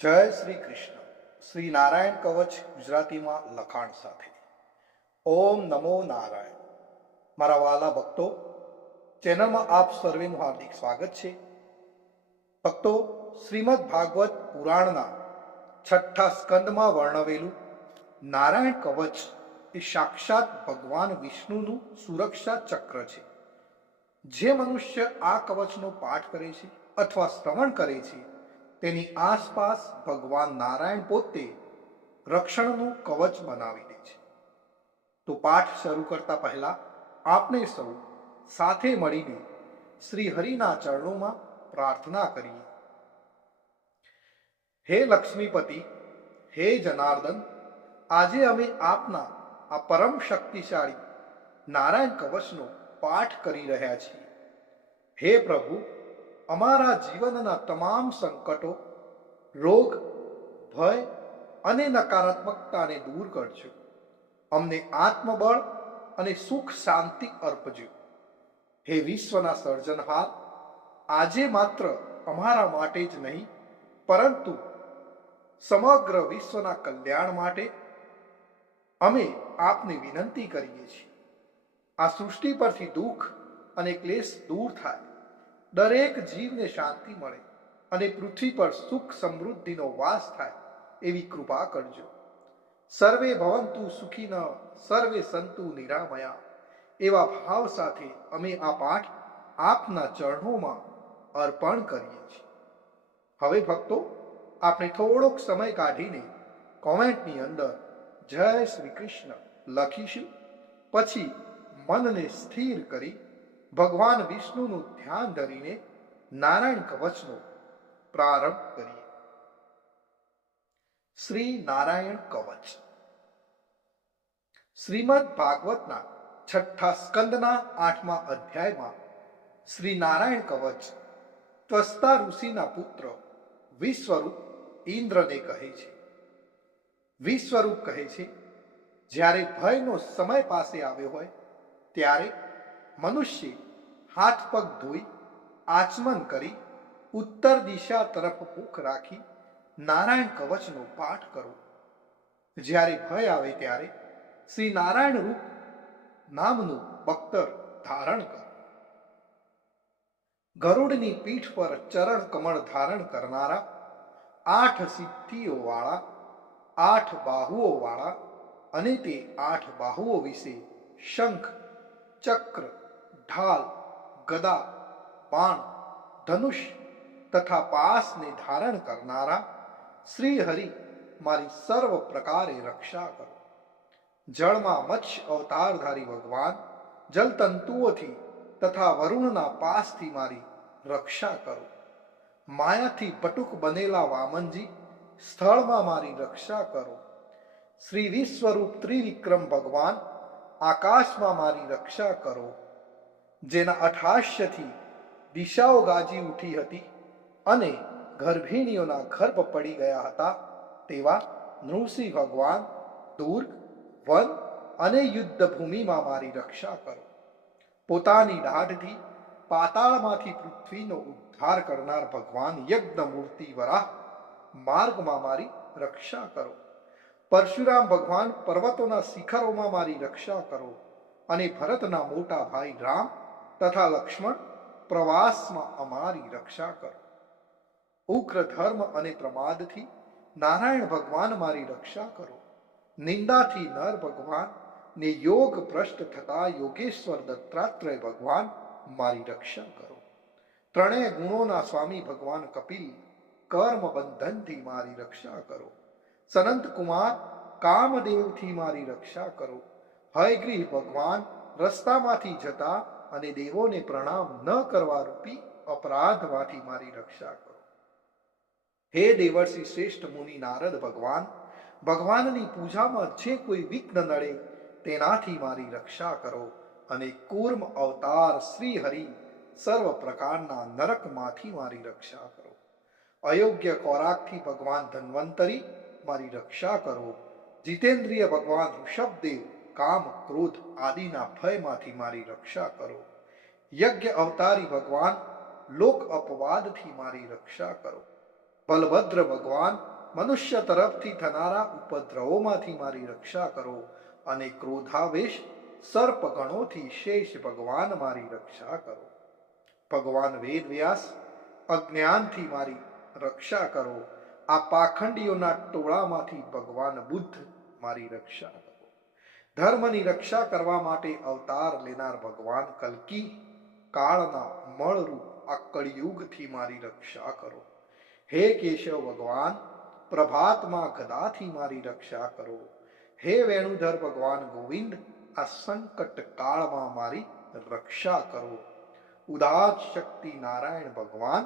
જય શ્રી કૃષ્ણ. શ્રી નારાયણ કવચ ગુજરાતીમાં લખાણ સાથે. ઓમ નમો નારાયણ. મારા વાલા ભક્તો, ચેનલમાં આપ સર્વેનું હાર્દિક સ્વાગત છે. ભક્તો, શ્રીમદ ભાગવત પુરાણના છઠ્ઠા સ્કંદમાં વર્ણવેલું નારાયણ કવચ એ સાક્ષાત ભગવાન વિષ્ણુનું સુરક્ષા ચક્ર છે. જે મનુષ્ય આ કવચનો પાઠ કરે છે અથવા શ્રવણ કરે છે તેની આસપાસ ભગવાન નારાયણ પોતે રક્ષણનું કવચ બનાવી દે છે. તો પાઠ શરૂ કરતા પહેલા આપણે સૌ સાથે મળીને શ્રી હરિના ચરણોમાં પ્રાર્થના કરીએ. હે લક્ષ્મીપતિ, હે જનાર્દન, આજે અમે આપના આ પરમ શક્તિશાળી નારાયણ કવચનો પાઠ કરી રહ્યા છીએ. હે પ્રભુ, અમારા જીવનના તમામ સંકટો, રોગ, ભય અને નકારાત્મકતાને દૂર કરજો. અમને આત્મબળ અને સુખ શાંતિ અર્પજો. હે વિશ્વના સર્જનહાર, આજે માત્ર અમારા માટે જ નહીં પરંતુ સમગ્ર વિશ્વના કલ્યાણ માટે અમે આપને વિનંતી કરીએ છીએ. આ સૃષ્ટિ પરથી દુઃખ અને ક્લેશ દૂર થાય, દરેક જીવને શાંતિ મળે અને પૃથ્વી પર સુખ સમૃદ્ધિનો વાસ થાય એવી કૃપા કરજો. સર્વે ભવંતુ સુખીન, સર્વે સંતુ નિરામયા એવા ભાવ સાથે અમે આ પાઠ આપના ચરણોમાં અર્પણ કરીએ છીએ. હવે ભક્તો, આપણે થોડોક સમય કાઢીને કોમેન્ટની અંદર જય શ્રી કૃષ્ણ લખીશું. પછી મનને સ્થિર કરી ભગવાન વિષ્ણુનું ધ્યાન ધરીને નારાયણ કવચનો પ્રારંભ કરીએ. શ્રી નારાયણ કવચ. શ્રીમદ ભાગવતના છઠ્ઠા સ્કંદના 8મા અધ્યાયમાં શ્રી નારાયણ કવચ ત્વસ્તા ઋષિના પુત્ર વિશ્વરૂપ ઇન્દ્રને કહે છે. વિશ્વરૂપ કહે છે, જ્યારે ભયનો સમય પાસે આવ્યો હોય ત્યારે મનુષ્ય હાથ પગ ધોઈ આચમન કરી ઉત્તર દિશા તરફ મુખ રાખી નારાયણ કવચનો પાઠ કરો. જ્યારે ભય આવે ત્યારે શ્રી નારાયણ રૂપ નામનું બખ્તર ધારણ કરો. ગરુડની પીઠ પર ચરણ કમળ ધારણ કરનારા, 8 સિદ્ધિઓ વાળા, 8 બાહુઓ વાળા અને તે 8 બાહુઓ વિશે શંખ, ચક્ર, ઢાલ, ગદા, બાણ, ધનુષ તથા પાસને ધારણ કરનારા શ્રી હરિ મારી સર્વ પ્રકારે રક્ષા કરો. જળમાં મત્સ્ય અવતારધારી ભગવાન જલતંતુઓથી તથા વરુણના પાસથી મારી રક્ષા કરો. માયાથી બટુક બનેલા વામનજી સ્થળમાં મારી રક્ષા કરો. શ્રી વિશ્વરૂપ ત્રિવિક્રમ ભગવાન આકાશમાં મારી રક્ષા કરો. જેના અઠાસ્યથી દિશાઓ ગાજી ઉઠી હતી અને ગર્ભિણીઓના ગર્ભ પડી ગયા હતા તેવા નૃસિંહ ભગવાન દુર્ગ, વન અને યુદ્ધ ભૂમિમાં મારી રક્ષા કરો. પોતાની દાઢથી પાતાળમાંથી પૃથ્વીનો ઉદ્ધાર કરનાર ભગવાન યજ્ઞ મૂર્તિ વરાહ માર્ગમાં મારી રક્ષા કરો. પરશુરામ ભગવાન પર્વતોના શિખરોમાં મારી રક્ષા કરો અને ભરતના મોટા ભાઈ રામ તથા લક્ષ્મણ પ્રવાસમાં અમારી રક્ષા કરો. ઉગ્ર ધર્મ અને પ્રમાદથી નારાયણ ભગવાન મારી રક્ષા કરો. નિંદાથી નર ભગવાન ને યોગ ભ્રષ્ટ થતા યોગેશ્વર દત્તાત્રેય ભગવાન મારી રક્ષા કરો. ત્રણેય ગુણોના સ્વામી ભગવાન કપિલ કર્મ બંધનથી મારી રક્ષા કરો. સનંત કુમાર કામદેવથી મારી રક્ષા કરો. હયગ્રીવ ભગવાન રસ્તામાંથી જતા અને દેવોને પ્રણામ ન કરવા રૂપી અપરાધમાંથી મારી રક્ષા કરો. હે દેવર્ષિ શ્રેષ્ઠ મુનિ નારદ ભગવાન, ભગવાનની પૂજામાં જે કોઈ વિઘ્ન નડે તેનાથી મારી રક્ષા કરો. અને કૂર્મ અવતાર શ્રી હરિ સર્વ પ્રકારના નરકમાંથી મારી રક્ષા કરો. અયોગ્ય ખોરાકથી ભગવાન ધન્વંતરી મારી રક્ષા કરો. જીતેન્દ્રિય ભગવાન ઋષભદેવ કામ, ક્રોધ આદિના ભયમાંથી મારી રક્ષા કરો. યજ્ઞ અવતારી ભગવાન લોક અપવાદથી મારી રક્ષા કરો. બલભદ્ર ભગવાન મનુષ્ય તરફથી થનારા ઉપદ્રવોમાંથી મારી રક્ષા કરો, અને ક્રોધાવેશ સર્પગણોથી શેષ ભગવાન મારી રક્ષા કરો. ભગવાન વેદવ્યાસ અજ્ઞાનથી મારી રક્ષા કરો. આ પાખંડીઓના ટોળામાંથી ભગવાન બુદ્ધ મારી રક્ષા કરો. ધર્મની રક્ષા કરવા માટે અવતાર લેનાર ભગવાન કલ્કી કાળના મળરૂપ આ કળિયુગથી મારી રક્ષા કરો. હે કેશવ ભગવાન પ્રભાતમાં ગદાથી મારી રક્ષા કરો. હે વેણુધર ભગવાન ગોવિંદ આ સંકટ કાળમાં મારી રક્ષા કરો. ઉદાત શક્તિ નારાયણ ભગવાન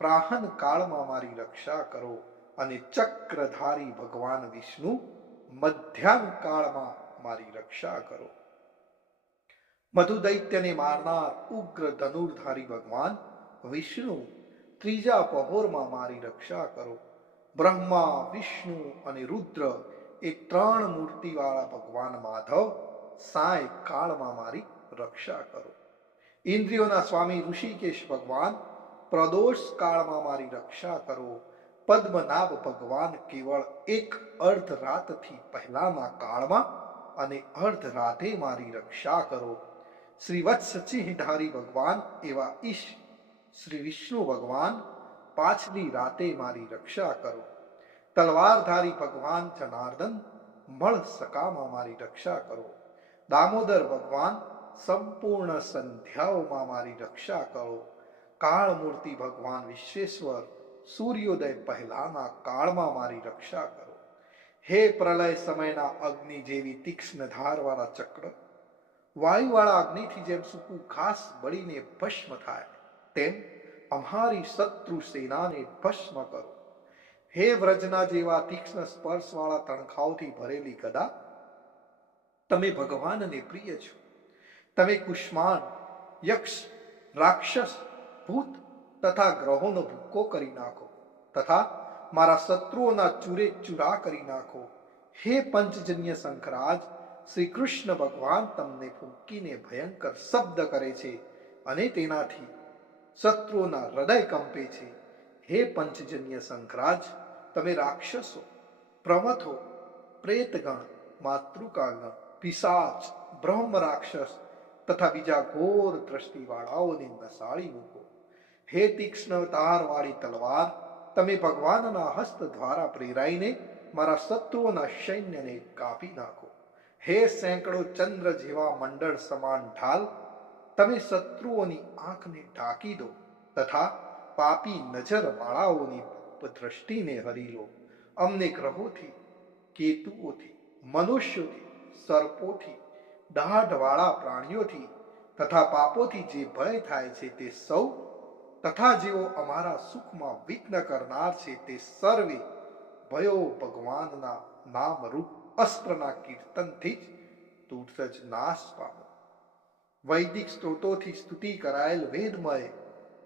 પ્રાહન કાળમાં મારી રક્ષા કરો. અને ચક્રધારી ભગવાન વિષ્ણુ મધ્યાહન કાળમાં મારી રક્ષા કરો. મધુ દૈત્યને મારનાર ઉગ્ર ધનુર્ધારી ભગવાન વિષ્ણુ ત્રીજા પહોરમાં મારી રક્ષા કરો. બ્રહ્મા વિષ્ણુ અને રુદ્ર એ ત્રણ મૂર્તિવાળા ભગવાન માધવ સાય કાળમાં મારી રક્ષા કરો. ઇન્દ્રિયોના સ્વામી ઋષિકેશ ભગવાન પ્રદોષ કાળમાં મારી રક્ષા કરો. પદ્મનાભ ભગવાન કેવળ એક અર્ધ રાતથી પહેલાના કાળમાં અને અર્ધ રાતે મારી રક્ષા કરો. શ્રી વત્સ સિંહધારી ભગવાન એવા ઈશ શ્રી વિષ્ણુ ભગવાન પાછલી રાતે મારી રક્ષા કરો. તલવારધારી ભગવાન જનાર્દન મળ સકામાં મારી રક્ષા કરો. દામોદર ભગવાન સંપૂર્ણ સંધ્યાઓમાં મારી રક્ષા કરો. કાળમૂર્તિ ભગવાન વિશ્વેશ્વર સૂર્યોદય પહેલાના કાળમાં મારી રક્ષા કરો. હે પ્રલય સમયના અગ્નિ જેવી તીક્ષ્ણ ધારવાળા ચક્ર, વાયુવાળા અગ્નિથી જેમ સૂકું ઘાસ બળીને ભસ્મ થાય તેમ અમારી શત્રુ સેનાને ભસ્મ કરો. હે વ્રજના જેવા તીક્ષ્ણ સ્પર્શવાળા તણખાઓથી ભરેલી ગદા, તમે ભગવાનને પ્રિય છો. તમે કુષ્માંડ, યક્ષ, રાક્ષસ, ભૂત તથા ગ્રહોનો ભૂક્કો કરી નાખો તથા મારા શત્રુઓના ચૂરે ચૂરા કરી નાખો. હે પંચજન્ય શંખરાજ, શ્રી કૃષ્ણ ભગવાન તમને ફૂંકીને ભયંકર શબ્દ કરે છે અને તેનાથી શત્રુઓના હૃદય કંપે છે. હે પંચજન્ય શંખરાજ, તમે રાક્ષસો, પ્રમથો, પ્રેતગણ, માતૃકાગણ, પિશાચ, બ્રહ્મ રાક્ષસ તથા બીજા ઘોર દ્રષ્ટિવાળાઓને નસાળી મૂકો. હે તીક્ષ્ણ ધારવાળી તલવાર, તમે ભગવાનના હસ્ત દ્વારા પ્રેરાઈને મારા શત્રુઓના સૈન્યને કાપી નાખો. હે સેંકડો ચંદ્ર જેવા મંડળ સમાન ઢાલ, તમે શત્રુઓની આંખને ઢાંકી દો તથા પાપી નજર વાળાઓની દ્રષ્ટિને હરી લો. અમને ગ્રહોથી, કેતુઓથી, મનુષ્યોથી, સર્પોથી, દાઢવાળા પ્રાણીઓથી તથા પાપોથી જે ભય થાય છે તે સૌ તથા જેઓ અમારા સુખમાં વિઘ્ન કરનાર છે તે સર્વે ભયો ભગવાનના નામ રૂપ અસ્ત્રના કીર્તનથી જ તુરત જ નાશ પામો. વૈદિક સ્ત્રોતોથી સ્તુતિ કરાયેલ વેદમય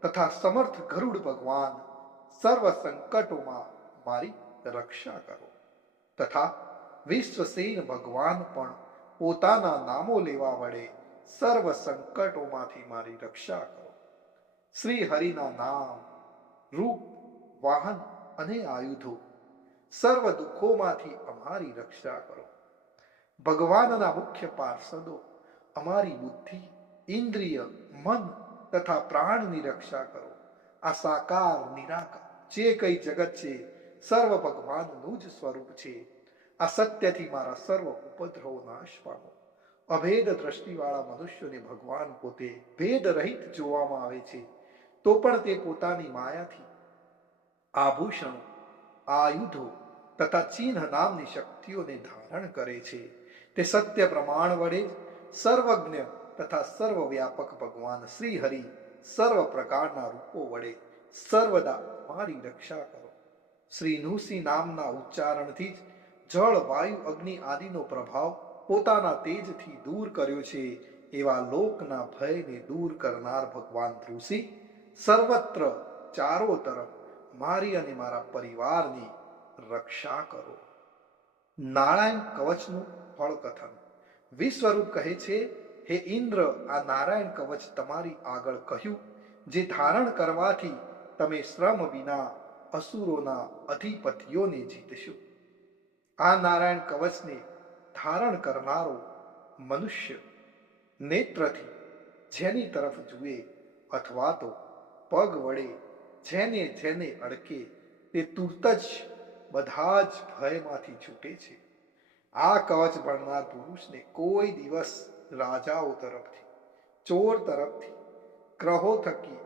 તથા સમર્થ ગરુડ ભગવાન સર્વ સંકટોમાં મારી રક્ષા કરો તથા વિશ્વસેન ભગવાન પણ પોતાના નામો લેવા વડે સર્વ સંકટોમાંથી મારી રક્ષા કરો. શ્રી હરિના નામ, રૂપ, વાહન અને આયુધો સર્વ દુઃખોમાંથી અમારી રક્ષા કરો. ભગવાનના મુખ્ય પાર્ષદો અમારી બુદ્ધિ, ઇન્દ્રિય, મન તથા પ્રાણની રક્ષા કરો. આ સાકાર નિરાકાર જે કઈ જગત છે સર્વ ભગવાનનું જ સ્વરૂપ છે. આ સત્યથી મારા સર્વ ઉપદ્રવો નાશ પામો. અભેદ દ્રષ્ટિવાળા મનુષ્યોને ભગવાન પોતે ભેદ રહિત જોવામાં આવે છે, તો પણ તે પોતાની માયાથી આભૂષણો, આયુધો તથા ચિહ્ન નામની શક્તિઓને ધારણ કરે છે. તે સત્ય પ્રમાણ વડે સર્વજ્ઞ તથા સર્વવ્યાપક ભગવાન શ્રી હરિ સર્વ પ્રકારના રૂપો વડે સર્વદા મારી રક્ષા કરો. શ્રી નૃસિંહ નામના ઉચ્ચારણથી જ જળ, વાયુ, અગ્નિ આદિનો પ્રભાવ પોતાના તેજથી દૂર કર્યો છે. એવા લોકના ભયને દૂર કરનાર ભગવાન નૃસિંહ સર્વત્ર ચારો તરફ મારી અને મારા પરિવારની રક્ષા કરો. નારાયણ કવચનું ફળકથન. વિશ્વરૂપ કહે છે, હે ઇન્દ્ર, આ નારાયણ કવચ તમારી આગળ કહ્યું જે ધારણ કરવાથી તમે શ્રમ વિના અસુરોના અધિપતિઓને જીતશો. આ નારાયણ કવચને ધારણ કરનારો મનુષ્ય નેત્રથી જેની તરફ જુએ અથવા તો પગ વડે જેને જેને અડકે તે તુરત જ બધા જ ભયમાંથી છૂટે છે. આ કવચ ભણનાર પુરુષને કોઈ દિવસ રાજાઓ તરફથી, ચોર તરફથી, ગ્રહો થકી,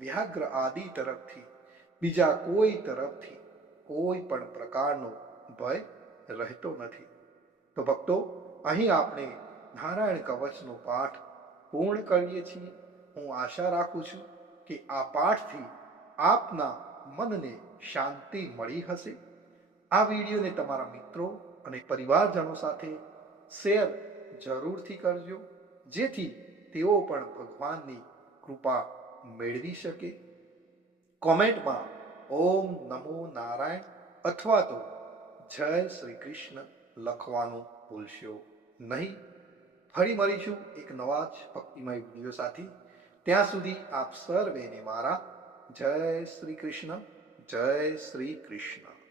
વ્યાઘ્ર આદિ તરફથી, બીજા કોઈ તરફથી કોઈ પણ પ્રકારનો ભય રહેતો નથી. તો ભક્તો, અહીં આપણે નારાયણ કવચનો પાઠ પૂર્ણ કરીએ છીએ. હું આશા રાખું છું કે આ પાઠથી આપના મનને શાંતિ મળી હશે. આ વિડીયોને તમારા મિત્રો અને પરિવારજનો સાથે શેર જરૂરથી કરજો, જેથી તેઓ પણ ભગવાનની કૃપા મેળવી શકે. કોમેન્ટમાં ઓમ નમો નારાયણ અથવા તો જય શ્રી કૃષ્ણ લખવાનું ભૂલશો નહીં. ફરી મળીશું એક નવા જ ભક્તિમય વિડીયો સાથે. ત્યાં સુધી આપ સર્વેને મારા જય શ્રી કૃષ્ણ, જય શ્રી કૃષ્ણ.